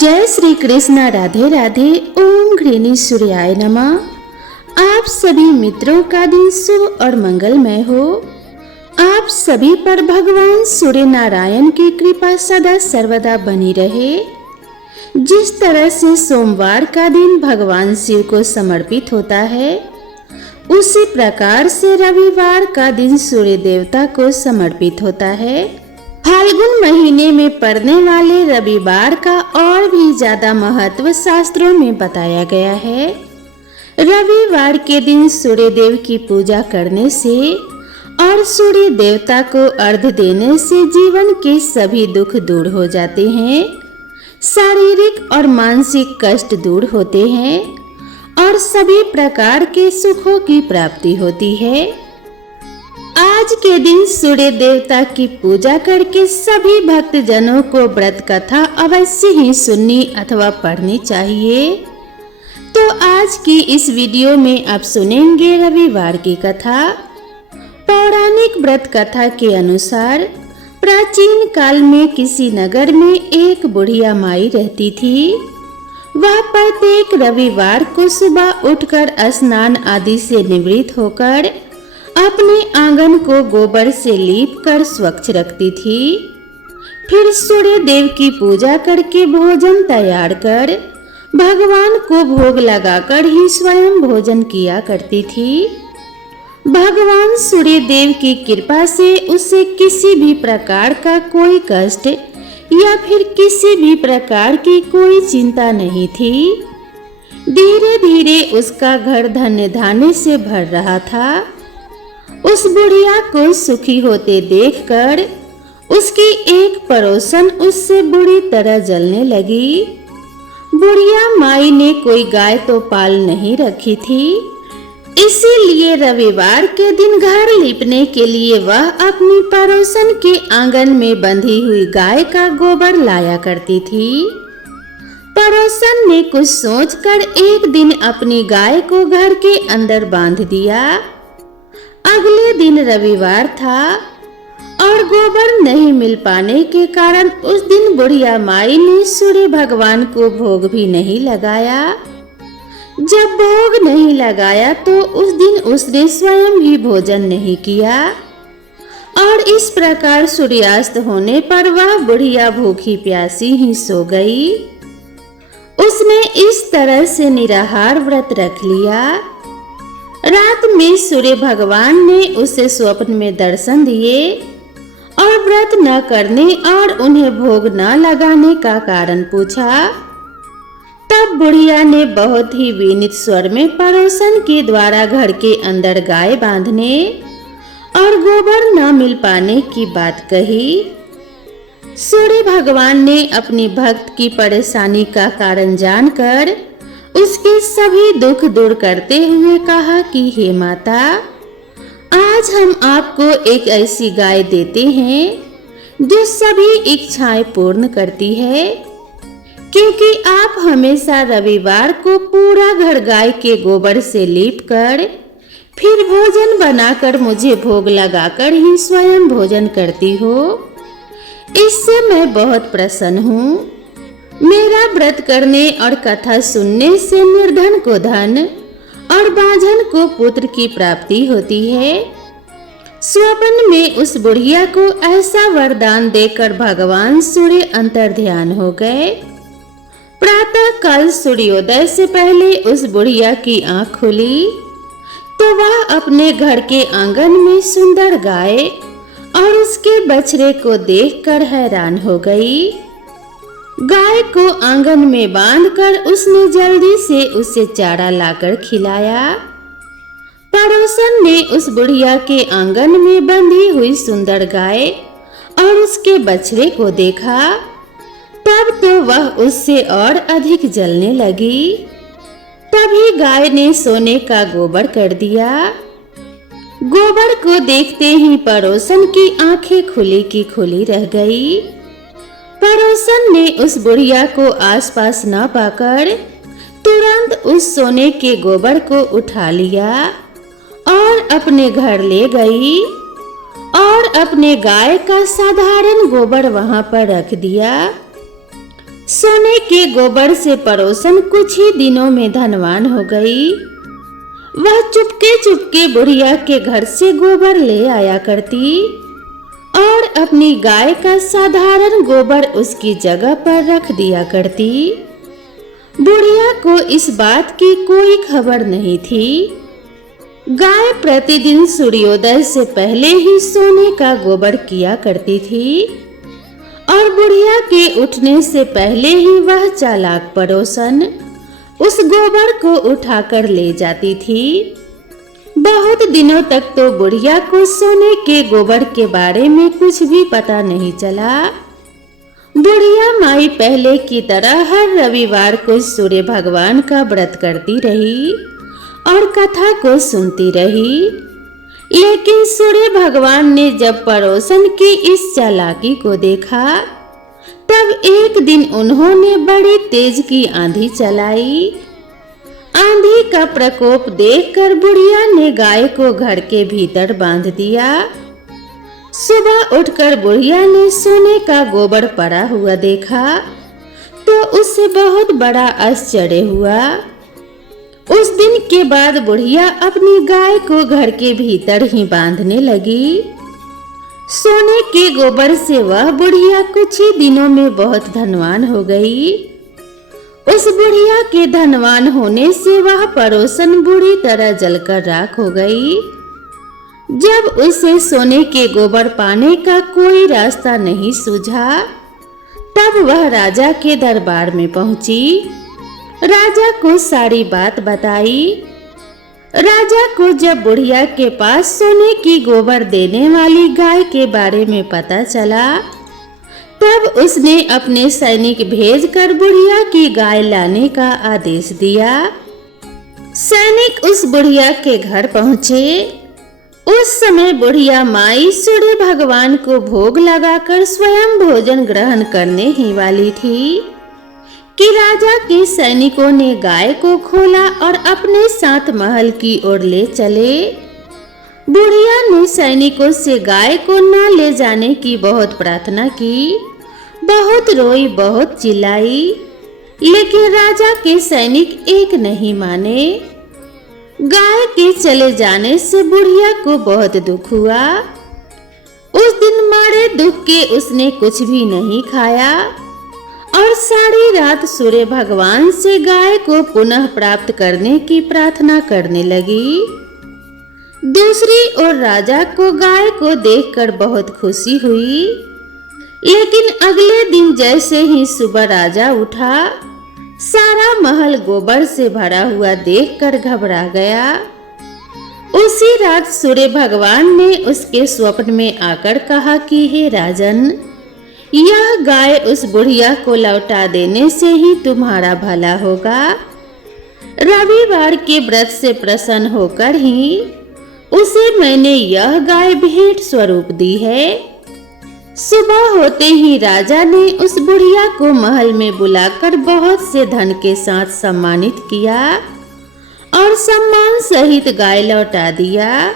जय श्री कृष्ण। राधे राधे। ओम घृणी सूर्याय नमः। आप सभी मित्रों का दिन शुभ और मंगलमय हो। आप सभी पर भगवान सूर्य नारायण की कृपा सदा सर्वदा बनी रहे। जिस तरह से सोमवार का दिन भगवान शिव को समर्पित होता है, उसी प्रकार से रविवार का दिन सूर्य देवता को समर्पित होता है। फाल्गुन महीने में पड़ने वाले रविवार का और भी ज्यादा महत्व शास्त्रों में बताया गया है। रविवार के दिन सूर्य देव की पूजा करने से और सूर्य देवता को अर्घ्य देने से जीवन के सभी दुख दूर हो जाते हैं, शारीरिक और मानसिक कष्ट दूर होते हैं और सभी प्रकार के सुखों की प्राप्ति होती है। आज के दिन सूर्य देवता की पूजा करके सभी भक्तजनों को व्रत कथा अवश्य ही सुननी अथवा पढ़नी चाहिए। तो आज की इस वीडियो में आप सुनेंगे रविवार की कथा। पौराणिक व्रत कथा के अनुसार प्राचीन काल में किसी नगर में एक बुढ़िया माई रहती थी। वह प्रत्येक रविवार को सुबह उठकर स्नान आदि से निवृत्त होकर अपने आंगन को गोबर से लीप कर स्वच्छ रखती थी। फिर सूर्य देव की पूजा करके भोजन तैयार कर भगवान को भोग लगाकर ही स्वयं भोजन किया करती थी। भगवान सूर्य देव की कृपा से उसे किसी भी प्रकार का कोई कष्ट या फिर किसी भी प्रकार की कोई चिंता नहीं थी। धीरे धीरे उसका घर धन्य धान्य से भर रहा था। उस बुढ़िया को सुखी होते देखकर उसकी एक पड़ोसन उससे बुरी तरह जलने लगी। बुढ़िया माई ने कोई गाय तो पाल नहीं रखी थी, इसीलिए रविवार के दिन घर लीपने के लिए वह अपनी पड़ोसन के आंगन में बंधी हुई गाय का गोबर लाया करती थी। पड़ोसन ने कुछ सोचकर एक दिन अपनी गाय को घर के अंदर बांध दिया। अगले दिन रविवार था और गोबर नहीं मिल पाने के कारण उस दिन बुढ़िया माई ने सूर्य भगवान को भोग भी नहीं लगाया। जब भोग नहीं लगाया तो उस दिन उसने स्वयं भी भोजन नहीं किया और इस प्रकार सूर्यास्त होने पर वह बुढ़िया भूखी प्यासी ही सो गई। उसने इस तरह से निराहार व्रत रख लिया। रात में सूर्य भगवान ने उसे स्वप्न में दर्शन दिए और व्रत न करने और उन्हें भोग न लगाने का कारण पूछा। तब बुढ़िया ने बहुत ही विनीत स्वर में पड़ोसन के द्वारा घर के अंदर गाय बांधने और गोबर न मिल पाने की बात कही। सूर्य भगवान ने अपनी भक्त की परेशानी का कारण जानकर उसके सभी दुख दूर करते हुए कहा कि हे माता, आज हम आपको एक ऐसी गाय देते हैं जो सभी इच्छाएं पूर्ण करती है, क्योंकि आप हमेशा रविवार को पूरा घर गाय के गोबर से लीप कर फिर भोजन बनाकर मुझे भोग लगाकर ही स्वयं भोजन करती हो। इससे मैं बहुत प्रसन्न हूँ। मेरा व्रत करने और कथा सुनने से निर्धन को धन और बांझन को पुत्र की प्राप्ति होती है। स्वप्न में उस बुढ़िया को ऐसा वरदान देकर भगवान सूर्य अंतर्ध्यान हो गए। प्रातः काल सूर्योदय से पहले उस बुढ़िया की आंख खुली तो वह अपने घर के आंगन में सुंदर गाय और उसके बछड़े को देखकर हैरान हो गई। गाय को आंगन में बांधकर उसने जल्दी से उसे चारा लाकर खिलाया। पड़ोसन ने उस बुढ़िया के आंगन में बंधी हुई सुंदर गाय और उसके बछड़े को देखा। तब तो वह उससे और अधिक जलने लगी। तभी गाय ने सोने का गोबर कर दिया। गोबर को देखते ही पड़ोसन की आंखें खुली की खुली रह गई। पड़ोसन ने उस बुढ़िया को आसपास न पाकर तुरंत उस सोने के गोबर को उठा लिया और अपने घर ले गई और अपने गाय का साधारण गोबर वहां पर रख दिया। सोने के गोबर से पड़ोसन कुछ ही दिनों में धनवान हो गई। वह चुपके चुपके बुढ़िया के घर से गोबर ले आया करती और अपनी गाय का साधारण गोबर उसकी जगह पर रख दिया करती। बुढ़िया को इस बात की कोई खबर नहीं थी। गाय प्रतिदिन सूर्योदय से पहले ही सोने का गोबर किया करती थी और बुढ़िया के उठने से पहले ही वह चालाक पड़ोसन उस गोबर को उठाकर ले जाती थी। बहुत दिनों तक तो बुढ़िया को सोने के गोबर के बारे में कुछ भी पता नहीं चला। बुढ़िया माई पहले की तरह हर रविवार को सूर्य भगवान का व्रत करती रही और कथा को सुनती रही। लेकिन सूर्य भगवान ने जब पड़ोसन की इस चालाकी को देखा, तब एक दिन उन्होंने बड़ी तेज की आंधी चलाई। आंधी का प्रकोप देखकर बुढ़िया ने गाय को घर के भीतर बांध दिया। सुबह उठकर बुढ़िया ने सोने का गोबर पड़ा हुआ देखा तो उससे बहुत बड़ा आश्चर्य हुआ। उस दिन के बाद बुढ़िया अपनी गाय को घर के भीतर ही बांधने लगी। सोने के गोबर से वह बुढ़िया कुछ ही दिनों में बहुत धनवान हो गई। उस बुढ़िया के धनवान होने से वह पड़ोसन बुरी तरह जलकर राख हो गई। जब उसे सोने के गोबर पाने का कोई रास्ता नहीं सूझा, तब वह राजा के दरबार में पहुंची। राजा को सारी बात बताई। राजा को जब बुढ़िया के पास सोने की गोबर देने वाली गाय के बारे में पता चला, तब उसने अपने सैनिक भेजकर बुढ़िया की गाय लाने का आदेश दिया। सैनिक उस बुढ़िया के घर पहुंचे। उस समय बुढ़िया माई सूर्य भगवान को भोग लगाकर स्वयं भोजन ग्रहण करने ही वाली थी कि राजा के सैनिकों ने गाय को खोला और अपने साथ महल की ओर ले चले। बुढ़िया ने सैनिकों से गाय को न ले जाने की बहुत प्रार्थना की, बहुत रोई, बहुत चिल्लाई, लेकिन राजा के सैनिक एक नहीं माने। गाय के चले जाने से बुढ़िया को बहुत दुख हुआ। उस दिन मारे दुख के उसने कुछ भी नहीं खाया और सारी रात सूर्य भगवान से गाय को पुनः प्राप्त करने की प्रार्थना करने लगी। दूसरी ओर राजा को गाय को देखकर बहुत खुशी हुई, लेकिन अगले दिन जैसे ही सुबह राजा उठा, सारा महल गोबर से भरा हुआ देखकर घबरा गया। उसी रात सूर्य भगवान ने उसके स्वप्न में आकर कहा कि हे राजन, यह गाय उस बुढ़िया को लौटा देने से ही तुम्हारा भला होगा। रविवार के व्रत से प्रसन्न होकर ही उसे मैंने यह गाय भेंट स्वरूप दी है। सुबह होते ही राजा ने उस बुढ़िया को महल में बुलाकर बहुत से धन के साथ सम्मानित किया और सम्मान सहित गाय लौटा दिया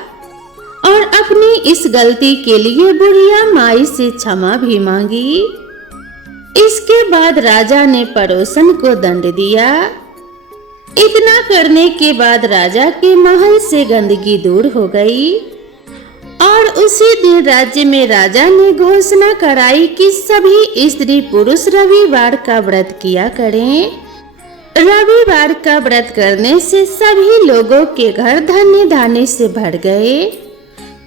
और अपनी इस गलती के लिए बुढ़िया माई से क्षमा भी मांगी। इसके बाद राजा ने पड़ोसन को दंड दिया। इतना करने के बाद राजा के महल से गंदगी दूर हो गई और उसी दिन राज्य में राजा ने घोषणा कराई कि सभी स्त्री पुरुष रविवार का व्रत किया करें। रविवार का व्रत करने से सभी लोगों के घर धन्य धान्य से भर गए।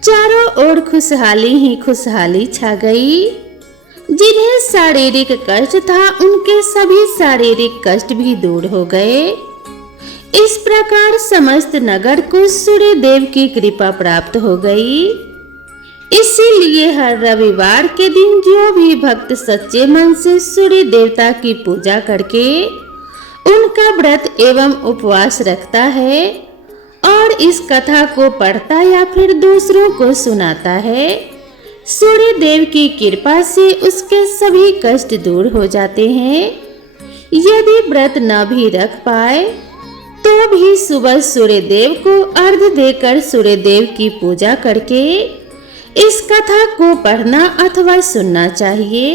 चारों ओर खुशहाली ही खुशहाली छा गई। जिन्हें शारीरिक कष्ट था, उनके सभी शारीरिक कष्ट भी दूर हो गए। इस प्रकार समस्त नगर को सूर्य देव की कृपा प्राप्त हो गई। इसीलिए हर रविवार के दिन जो भी भक्त सच्चे मन से सूर्य देवता की पूजा करके उनका व्रत एवं उपवास रखता है और इस कथा को पढ़ता या फिर दूसरों को सुनाता है, सूर्य देव की कृपा से उसके सभी कष्ट दूर हो जाते हैं। यदि व्रत न भी रख पाए तो भी सुबह सूर्य देव को अर्घ्य देकर सूर्य देव की पूजा करके इस कथा को पढ़ना अथवा सुनना चाहिए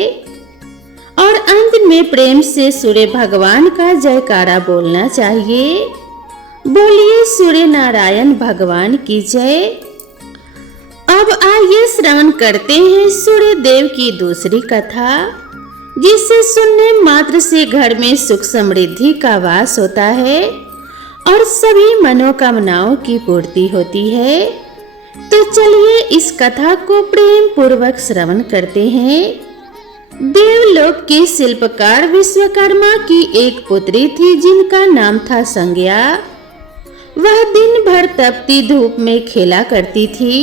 और अंत में प्रेम से सूर्य भगवान का जयकारा बोलना चाहिए। बोलिए सूर्य नारायण भगवान की जय। अब आइए श्रवण करते हैं सूर्य देव की दूसरी कथा, जिसे सुनने मात्र से घर में सुख समृद्धि का वास होता है और सभी मनोकामनाओं की पूर्ति होती है। तो चलिए इस कथा को प्रेम पूर्वक श्रवण करते हैं। देवलोक के शिल्पकार विश्वकर्मा की एक पुत्री थी जिनका नाम था संज्ञा। वह दिन भर तपती धूप में खेला करती थी।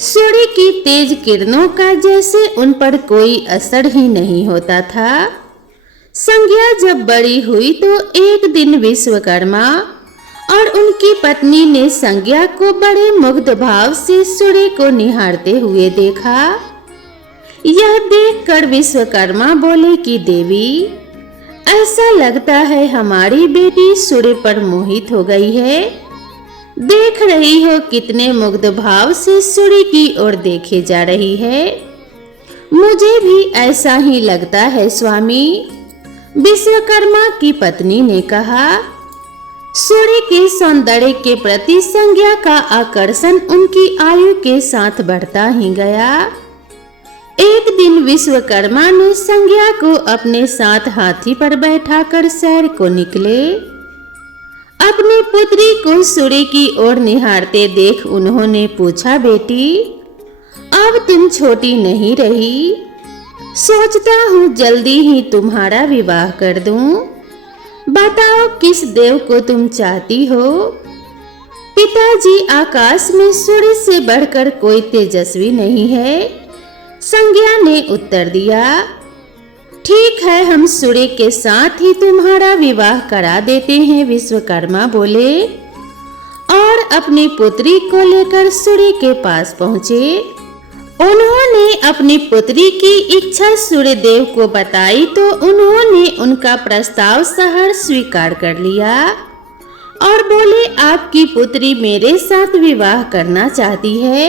सूर्य की तेज किरणों का जैसे उन पर कोई असर ही नहीं होता था। संज्ञा जब बड़ी हुई तो एक दिन विश्वकर्मा और उनकी पत्नी ने संज्ञा को बड़े मुग्ध भाव से सूर्य को निहारते हुए देखा। यह देखकर विश्वकर्मा बोले कि देवी, ऐसा लगता है हमारी बेटी सूर्य पर मोहित हो गई है। देख रही हो कितने मुग्ध भाव से सूर्य की ओर देखे जा रही है। मुझे भी ऐसा ही लगता है स्वामी, विश्वकर्मा की पत्नी ने कहा। सूर्य के सौंदर्य के प्रति संज्ञा का आकर्षण उनकी आयु के साथ बढ़ता ही गया। एक दिन विश्वकर्मा ने संज्ञा को अपने साथ हाथी पर बैठाकर सैर को निकले। अपनी पुत्री को सूर्य की ओर निहारते देख उन्होंने पूछा, बेटी अब तुम छोटी नहीं रही, सोचता हूँ जल्दी ही तुम्हारा विवाह कर दूं। बताओ किस देव को तुम चाहती हो? पिताजी, आकाश में सूर्य से बढ़कर कोई तेजस्वी नहीं है, संज्ञा ने उत्तर दिया। ठीक है, हम सूर्य के साथ ही तुम्हारा विवाह करा देते हैं, विश्वकर्मा बोले और अपनी पुत्री को लेकर सूर्य के पास पहुँचे। उन्होंने अपनी पुत्री की इच्छा सूर्य देव को बताई तो उन्होंने उनका प्रस्ताव सहर्ष स्वीकार कर लिया और बोले, आपकी पुत्री मेरे साथ विवाह करना चाहती है।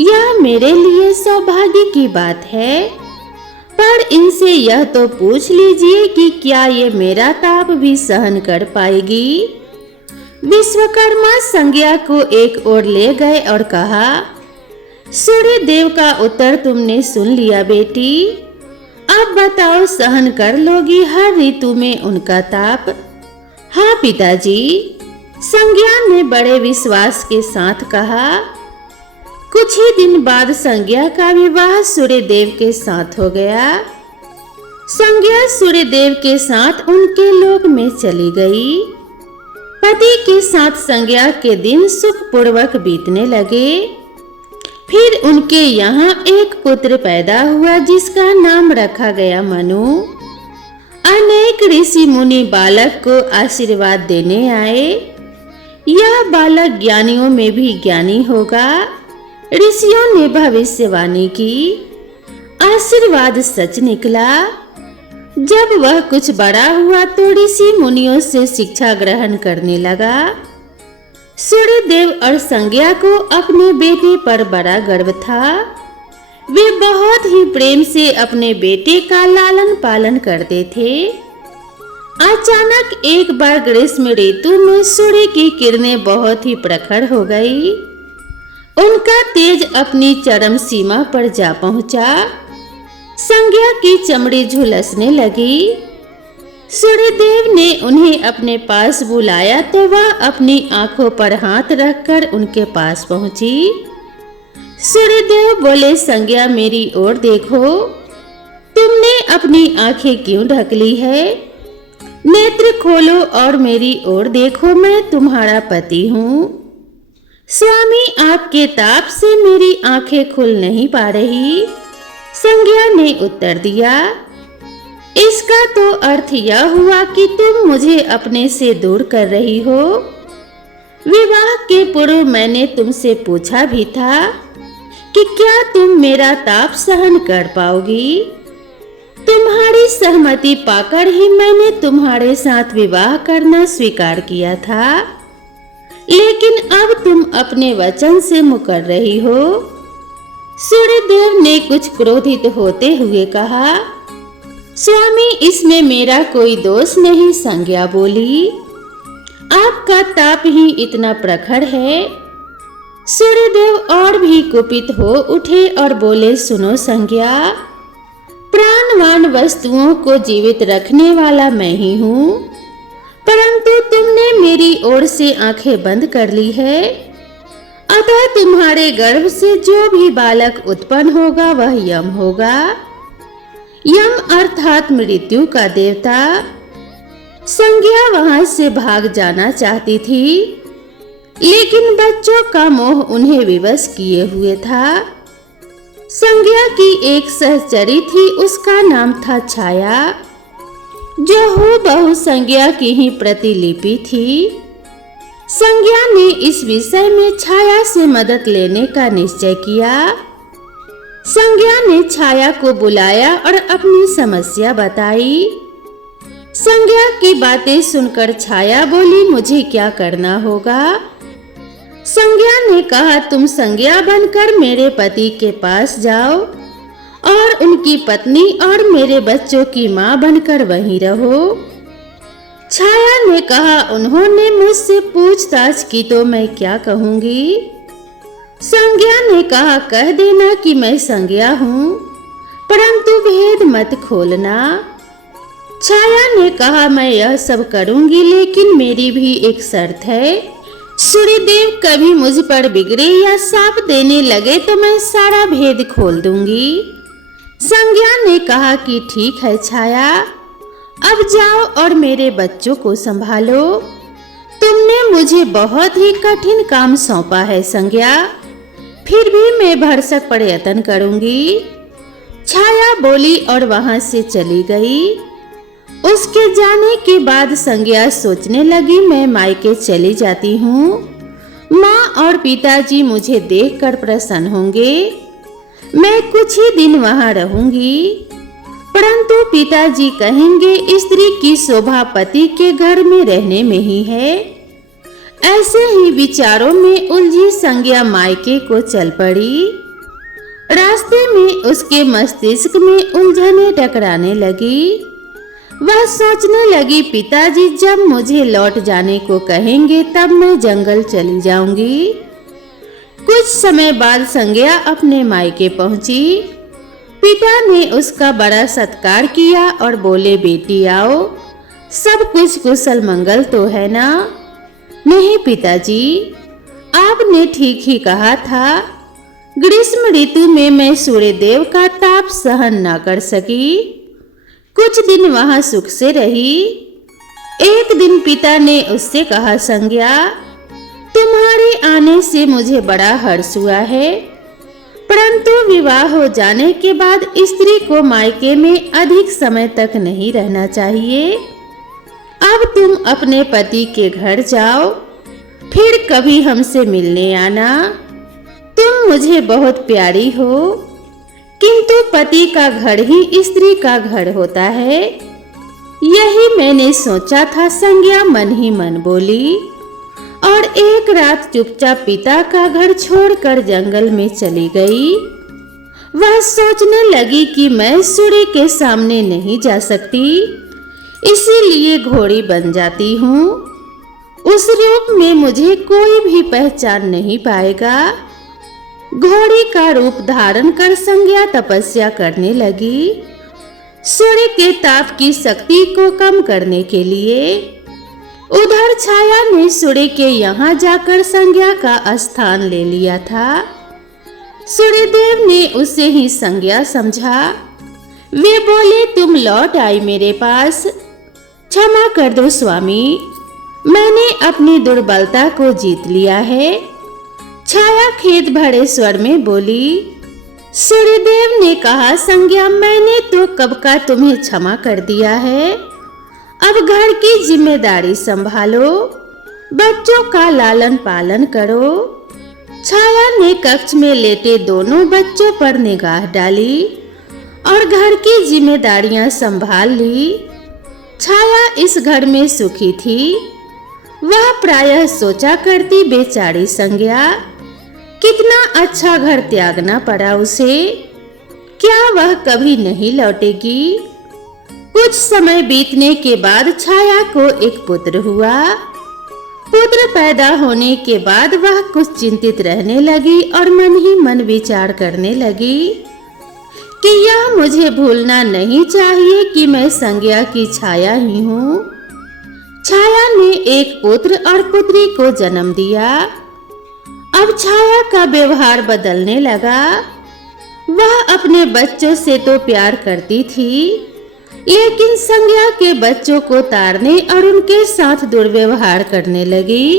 यह मेरे लिए सौभाग्य की बात है, पर इनसे यह तो पूछ लीजिए कि क्या ये मेरा ताप भी सहन कर पाएगी। विश्वकर्मा संज्ञा को एक ओर ले गए और कहा, सूर्य देव का उत्तर तुमने सुन लिया बेटी, अब बताओ सहन कर लोगी हर ऋतु में उनका ताप? हाँ पिताजी, संज्ञा ने बड़े विश्वास के साथ कहा। कुछ ही दिन बाद संज्ञा का विवाह सूर्य देव के साथ हो गया। संज्ञा सूर्य देव के साथ उनके लोक में चली गई। पति के साथ संज्ञा के दिन सुखपूर्वक बीतने लगे। फिर उनके यहाँ एक पुत्र पैदा हुआ जिसका नाम रखा गया मनु। अनेक ऋषि मुनि बालक को आशीर्वाद देने आए। यह बालक ज्ञानियों में भी ज्ञानी होगा। ऋषियों ने भविष्यवाणी की, आशीर्वाद सच निकला। जब वह कुछ बड़ा हुआ तो ऋषि मुनियों से शिक्षा ग्रहण करने लगा। सूर्य देव और संज्ञा को अपने बेटे पर बड़ा गर्व था। वे बहुत ही प्रेम से अपने बेटे का लालन पालन करते थे। अचानक एक बार ग्रीष्म ऋतु में सूर्य की किरणें बहुत ही प्रखर हो गई। उनका तेज अपनी चरम सीमा पर जा पहुंचा। संज्ञा की चमड़ी झुलसने लगी। सूर्यदेव ने उन्हें अपने पास बुलाया तो वह अपनी आंखों पर हाथ रखकर उनके पास पहुंची। सूर्यदेव बोले, संज्ञा मेरी ओर देखो, तुमने अपनी आंखें क्यों ढक ली है? नेत्र खोलो और मेरी ओर देखो, मैं तुम्हारा पति हूँ। स्वामी, आपके ताप से मेरी आंखें खुल नहीं पा रही, संज्ञा ने उत्तर दिया। इसका तो अर्थ यह हुआ कि तुम मुझे अपने से दूर कर रही हो। विवाह के पूर्व मैंने तुमसे पूछा भी था कि क्या तुम मेरा ताप सहन कर पाओगी। तुम्हारी सहमति पाकर ही मैंने तुम्हारे साथ विवाह करना स्वीकार किया था, लेकिन अब तुम अपने वचन से मुकर रही हो। सूर्यदेव ने कुछ क्रोधित होते हुए कहा, स्वामी, इसमें मेरा कोई दोष नहीं, संज्ञा बोली। आपका ताप ही इतना प्रखर है। सूर्यदेव और भी कुपित हो उठे और बोले, सुनो संज्ञा, प्राणवान वस्तुओं को जीवित रखने वाला मैं ही हूँ, परंतु तुमने मेरी ओर से आंखें बंद कर ली है। अतः तुम्हारे गर्भ से जो भी बालक उत्पन्न होगा वह यम होगा। यम अर्थात मृत्यु का देवता। संज्ञा वहां से भाग जाना चाहती थी, लेकिन बच्चों का मोह उन्हें विवश किए हुए था। संज्ञा की एक सहचरी थी, उसका नाम था छाया, जो हूबहू संज्ञा की ही प्रतिलिपि थी। संज्ञा ने इस विषय में छाया से मदद लेने का निश्चय किया। संज्ञा ने छाया को बुलाया और अपनी समस्या बताई। संज्ञा की बातें सुनकर छाया बोली, मुझे क्या करना होगा? संज्ञा ने कहा, तुम संज्ञा बनकर मेरे पति के पास जाओ और उनकी पत्नी और मेरे बच्चों की मां बनकर वहीं रहो। छाया ने कहा, उन्होंने मुझसे पूछताछ की तो मैं क्या कहूंगी? संज्ञा ने कहा, कह देना कि मैं संज्ञा हूँ, परंतु भेद मत खोलना। छाया ने कहा, मैं यह सब करूंगी, लेकिन मेरी भी एक शर्त है। सूर्यदेव कभी मुझ पर बिगड़े या शाप देने लगे तो मैं सारा भेद खोल दूंगी। संज्ञा ने कहा कि ठीक है छाया, अब जाओ और मेरे बच्चों को संभालो। तुमने मुझे बहुत ही कठिन काम सौंपा है संज्ञा, फिर भी मैं भरसक प्रयत्न करूंगी। छाया बोली और वहां से चली गई। उसके जाने के बाद संज्ञा सोचने लगी, मैं मायके चली जाती हूँ, माँ और पिताजी मुझे देखकर प्रसन्न होंगे, मैं कुछ ही दिन वहां रहूंगी। परंतु पिताजी कहेंगे, स्त्री की शोभा पति के घर में रहने में ही है। ऐसे ही विचारों में उलझी संज्ञा मायके को चल पड़ी। रास्ते में उसके मस्तिष्क में उलझने टकराने लगी। वह सोचने लगी, पिताजी जब मुझे लौट जाने को कहेंगे तब मैं जंगल चली जाऊंगी। कुछ समय बाद संज्ञा अपने मायके पहुंची। पिता ने उसका बड़ा सत्कार किया और बोले, बेटी आओ, सब कुछ कुशल मंगल तो है ना? नहीं पिताजी, आपने ठीक ही कहा था। ग्रीष्म ऋतु में मैं सूर्यदेव का ताप सहन न कर सकी, कुछ दिन वहां सुख से रही। एक दिन पिता ने उससे कहा, संज्ञा, तुम्हारे आने से मुझे बड़ा हर्ष हुआ है, परंतु विवाह हो जाने के बाद स्त्री को मायके में अधिक समय तक नहीं रहना चाहिए। अब तुम अपने पति के घर जाओ, फिर कभी हमसे मिलने आना। तुम मुझे बहुत प्यारी हो, किंतु पति का घर ही स्त्री का घर होता है। यही मैंने सोचा था, संज्ञा मन ही मन बोली और एक रात चुपचाप पिता का घर छोड़कर जंगल में चली गई। वह सोचने लगी कि मैं सूर्य के सामने नहीं जा सकती, इसीलिए घोड़ी बन जाती हूँ। उस रूप में मुझे कोई भी पहचान नहीं पाएगा। घोड़ी का रूप धारण कर संज्ञा तपस्या करने लगी, सूर्य के ताप की शक्ति को कम करने के लिए। उधर छाया ने सूर्य के यहाँ जाकर संज्ञा का स्थान ले लिया था। सूर्यदेव ने उसे ही संज्ञा समझा। वे बोले, तुम लौट आई मेरे पास, क्षमा कर दो स्वामी, मैंने अपनी दुर्बलता को जीत लिया है। छाया खेद भरे स्वर में बोली। सूर्यदेव ने कहा, संज्ञा, मैंने तो कब का तुम्हें क्षमा कर दिया है, अब घर की जिम्मेदारी संभालो, बच्चों का लालन पालन करो। छाया ने कक्ष में लेटे दोनों बच्चों पर निगाह डाली और घर की जिम्मेदारियां संभाल ली। छाया इस घर में सुखी थी। वह प्रायः सोचा करती, बेचारी संज्ञा, कितना अच्छा घर त्यागना पड़ा उसे, क्या वह कभी नहीं लौटेगी? कुछ समय बीतने के बाद छाया को एक पुत्र हुआ। पुत्र पैदा होने के बाद वह कुछ चिंतित रहने लगी और मन ही मन विचार करने लगी कि यह मुझे भूलना नहीं चाहिए कि मैं संज्ञा की छाया ही हूँ। छाया ने एक पुत्र और पुत्री को जन्म दिया। अब छाया का व्यवहार बदलने लगा। वह अपने बच्चों से तो प्यार करती थी, लेकिन संज्ञा के बच्चों को ताड़ने और उनके साथ दुर्व्यवहार करने लगी।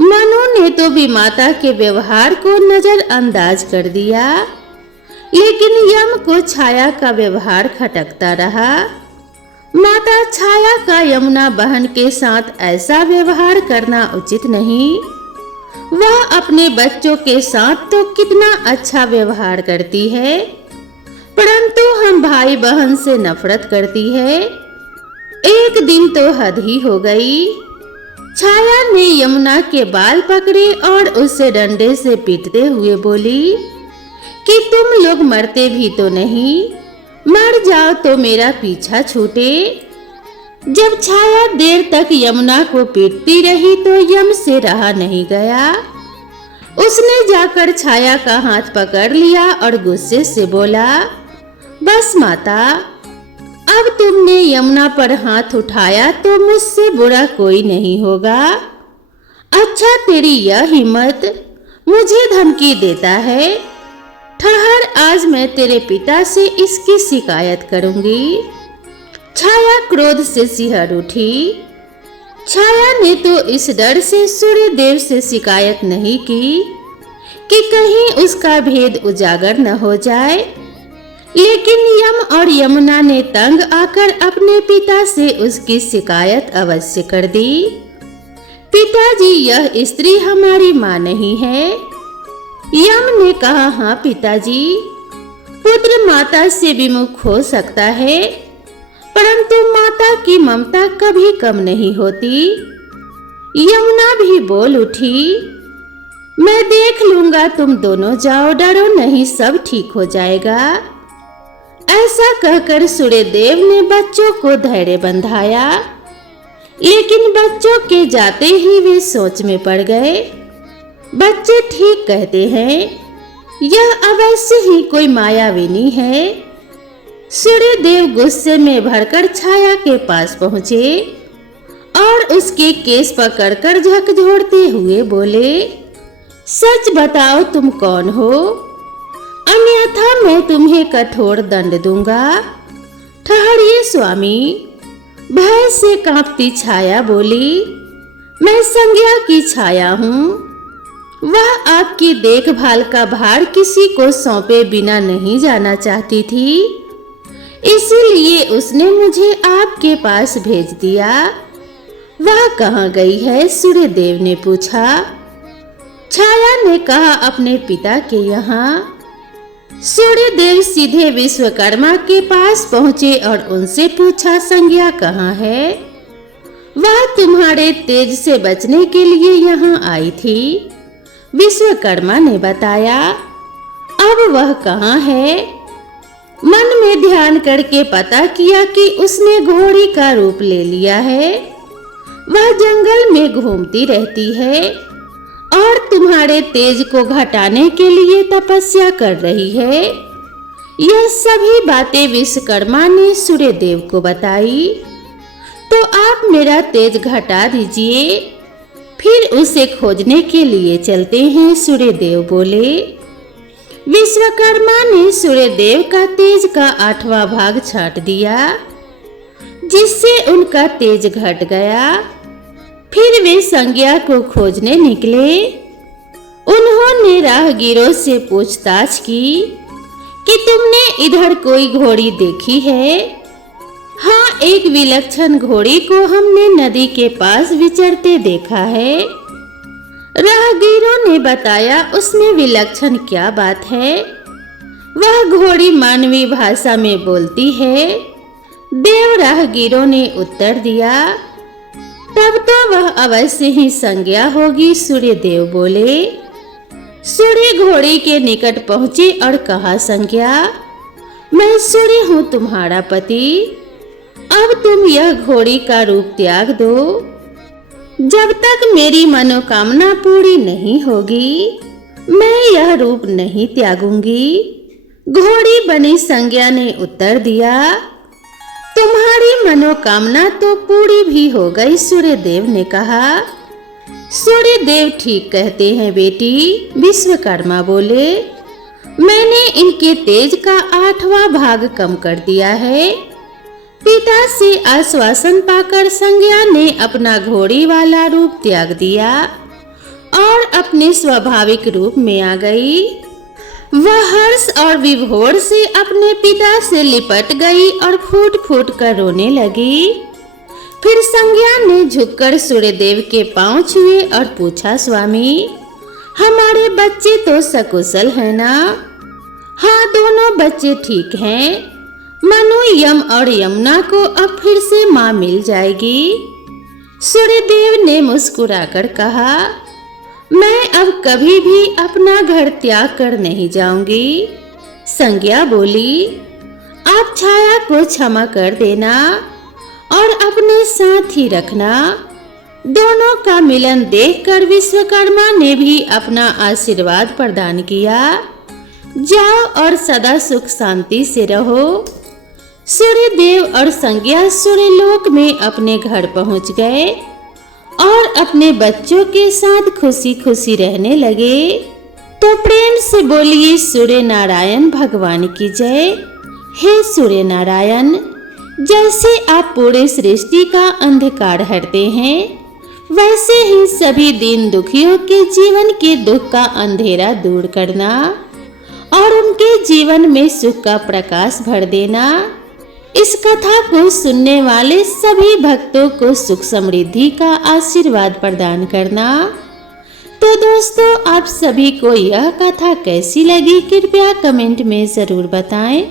मनु ने तो भी माता के व्यवहार को नजरअंदाज कर दिया, लेकिन यम को छाया का व्यवहार खटकता रहा। माता छाया का यमुना बहन के साथ ऐसा व्यवहार करना उचित नहीं। वह अपने बच्चों के साथ तो कितना अच्छा व्यवहार करती है, परंतु हम भाई बहन से नफरत करती है। एक दिन तो हद ही हो गई। छाया ने यमुना के बाल पकड़े और उसे डंडे से पीटते हुए बोली कि तुम लोग मरते भी तो नहीं, मर जाओ तो मेरा पीछा छूटे। जब छाया देर तक यमुना को पीटती रही तो यम से रहा नहीं गया। उसने जाकर छाया का हाथ पकड़ लिया और गुस्से से बोला, बस माता, अब तुमने यमुना पर हाथ उठाया तो मुझसे बुरा कोई नहीं होगा। अच्छा, तेरी यह हिम्मत मुझे धमकी देता है। ठहर, आज मैं तेरे पिता से इसकी शिकायत करूंगी। छाया क्रोध से सिहर उठी। छाया ने तो इस डर से सूर्य देव से शिकायत नहीं की कि कहीं उसका भेद उजागर न हो जाए, लेकिन यम और यमुना ने तंग आकर अपने पिता से उसकी शिकायत अवश्य कर दी। पिताजी, यह स्त्री हमारी माँ नहीं है। यम ने कहा, हाँ पिताजी, पुत्र माता से विमुख हो सकता है, परंतु माता की ममता कभी कम नहीं होती। यमुना भी बोल उठी, मैं देख लूंगा, तुम दोनों जाओ, डरो नहीं, सब ठीक हो जाएगा। ऐसा कहकर सूर्यदेव ने बच्चों को धैर्य बंधाया, लेकिन बच्चों के जाते ही वे सोच में पड़ गए। बच्चे ठीक कहते हैं, यह अवश्य ही कोई मायाविनी है। सूर्यदेव गुस्से में भरकर छाया के पास पहुंचे और उसके केस पकड़कर झकझोरते हुए बोले, सच बताओ, तुम कौन हो? अन्यथा मैं तुम्हें कठोर दंड दूंगा। ठहरिए स्वामी। भय से कांपती छाया बोली, मैं संज्ञा की छाया हूँ। वह आपकी देखभाल का भार किसी को सौंपे बिना नहीं जाना चाहती थी, इसीलिए उसने मुझे आपके पास भेज दिया। वह कहाँ गई है? सूर्यदेव ने पूछा। छाया ने कहा, अपने पिता के यहाँ। सूर्यदेव सीधे विश्वकर्मा के पास पहुंचे और उनसे पूछा, संज्ञा कहाँ है? वह तुम्हारे तेज से बचने के लिए यहाँ आई थी, विश्वकर्मा ने बताया। अब वह कहाँ है? मन में ध्यान करके पता किया कि उसने घोड़ी का रूप ले लिया है। वह जंगल में घूमती रहती है और तुम्हारे तेज को घटाने के लिए तपस्या कर रही है। यह सभी बातें विश्वकर्मा ने सूर्यदेव को बताई। तो आप मेरा तेज घटा दीजिए, फिर उसे खोजने के लिए चलते हैं, सूर्यदेव बोले। विश्वकर्मा ने सूर्यदेव का तेज का 8वां भाग छांट दिया, जिससे उनका तेज घट गया। फिर वे संज्ञा को खोजने निकले। उन्होंने राहगीरों से पूछताछ की कि तुमने इधर कोई घोड़ी देखी है? हाँ, एक विलक्षण घोड़ी को हमने नदी के पास विचरते देखा है। राहगीरों ने बताया, उसमें विलक्षण क्या बात है? वह घोड़ी मानवीय भाषा में बोलती है। देव राहगीरों ने उत्तर दिया, तब तो वह अवश्य ही संज्ञा होगी, सूर्यदेव बोले। सूर्य घोड़ी के निकट पहुंचे और कहा, संज्ञा, मैं सूर्य हूँ, तुम्हारा पति। अब तुम यह घोड़ी का रूप त्याग दो। जब तक मेरी मनोकामना पूरी नहीं होगी, मैं यह रूप नहीं त्यागूंगी। घोड़ी बनी संज्ञा ने उत्तर दिया, तुम्हारी मनोकामना तो पूरी भी हो गई। सूर्यदेव ने कहा, सूर्यदेव ठीक कहते हैं बेटी। विश्वकर्मा बोले, मैंने इनके तेज का 8वां भाग कम कर दिया है। पिता से आश्वासन पाकर संज्ञा ने अपना घोड़ी वाला रूप त्याग दिया और अपने स्वाभाविक रूप में आ गई। वह हर्ष और विभोर से अपने पिता से लिपट गई और फूट फूट कर रोने लगी। फिर संज्ञा ने झुककर सूर्यदेव के पांव छुए और पूछा, स्वामी, हमारे बच्चे तो सकुशल हैं ना? हाँ, दोनों बच्चे ठीक हैं। मनु, यम और यमुना को अब फिर से माँ मिल जाएगी। सूर्यदेव ने मुस्कुराकर कहा, मैं अब कभी भी अपना घर त्याग कर नहीं जाऊंगी। संज्ञा बोली, आप छाया को क्षमा कर देना और अपने साथ ही रखना। दोनों का मिलन देखकर विश्वकर्मा ने भी अपना आशीर्वाद प्रदान किया। जाओ और सदा सुख शांति से रहो। सूर्यदेव और संज्ञा सूर्यलोक में अपने घर पहुंच गए और अपने बच्चों के साथ खुशी खुशी रहने लगे। तो प्रेम से बोलिए सूर्य नारायण भगवान की जय। हे सूर्य नारायण, जैसे आप पूरे सृष्टि का अंधकार हरते हैं, वैसे ही सभी दीन दुखियों के जीवन के दुख का अंधेरा दूर करना और उनके जीवन में सुख का प्रकाश भर देना। इस कथा को सुनने वाले सभी भक्तों को सुख समृद्धि का आशीर्वाद प्रदान करना। तो दोस्तों, आप सभी को यह कथा कैसी लगी कृपया कमेंट में जरूर बताएं।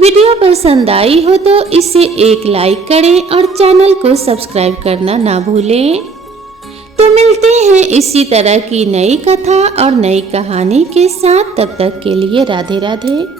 वीडियो पसंद आई हो तो इसे एक लाइक करें और चैनल को सब्सक्राइब करना ना भूलें। तो मिलते हैं इसी तरह की नई कथा और नई कहानी के साथ। तब तक के लिए राधे राधे।